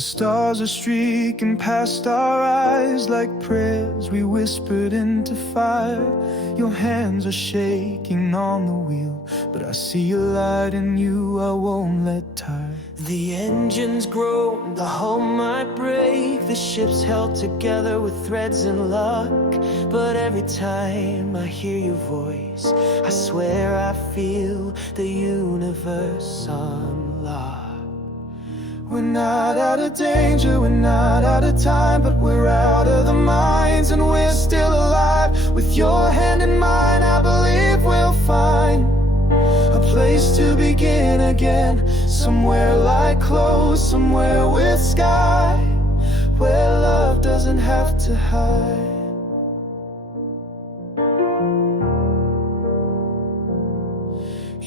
The stars are streaking past our eyes like prayers we whispered into fire. Your hands are shaking on the wheel, but I see a light in you I won't let tire. The engines groan, the hull might break, the ship's held together with threads and luck. But every time I hear your voice, I swear I feel the universe unlock. We're not out of danger, we're not out of time, but we're out of the mines and we're still alive. With your hand in mine, I believe we'll find a place to begin again. Somewhere like close, somewhere with sky, where love doesn't have to hide.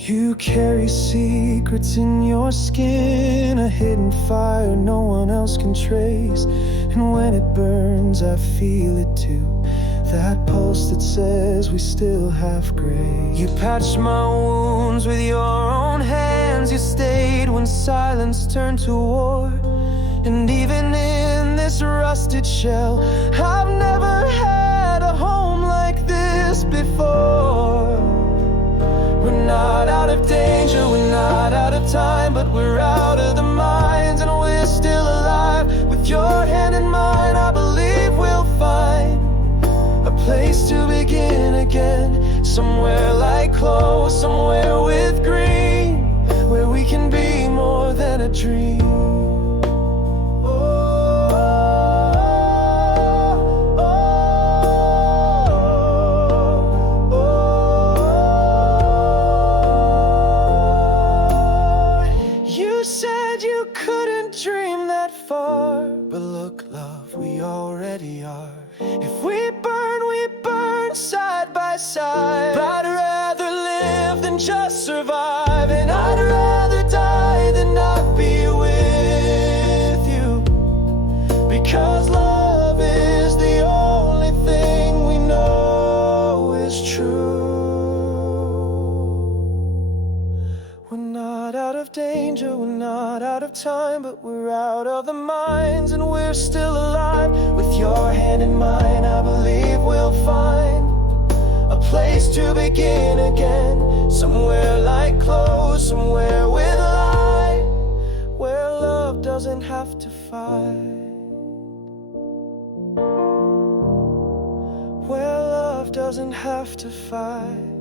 You carry secrets in your skin, a hidden fire no one else can trace. And when it burns, I feel it too, that pulse that says we still have grace. You patched my wounds with your own hands. You stayed when silence turned to war. And even in this rusted shell, I've never had a home like this before. We're not out of danger, we're not out of time, but we're out of the mines and we're still alive. With your hand in mine, I believe we'll find a place to begin again. Somewhere like close, somewhere with green, where we can be more than a dream. Dream that far, but look, love, we already are. If we burn side by side. I'd rather live than just survive, and I'd rather die than not be with you, because love is the only thing we know is true. We're not out of danger, we're not out of time, but we're out of the mines and we're still alive. With your hand in mine, I believe we'll find a place to begin again. Somewhere like close, somewhere with light, where love doesn't have to fight, where love doesn't have to fight.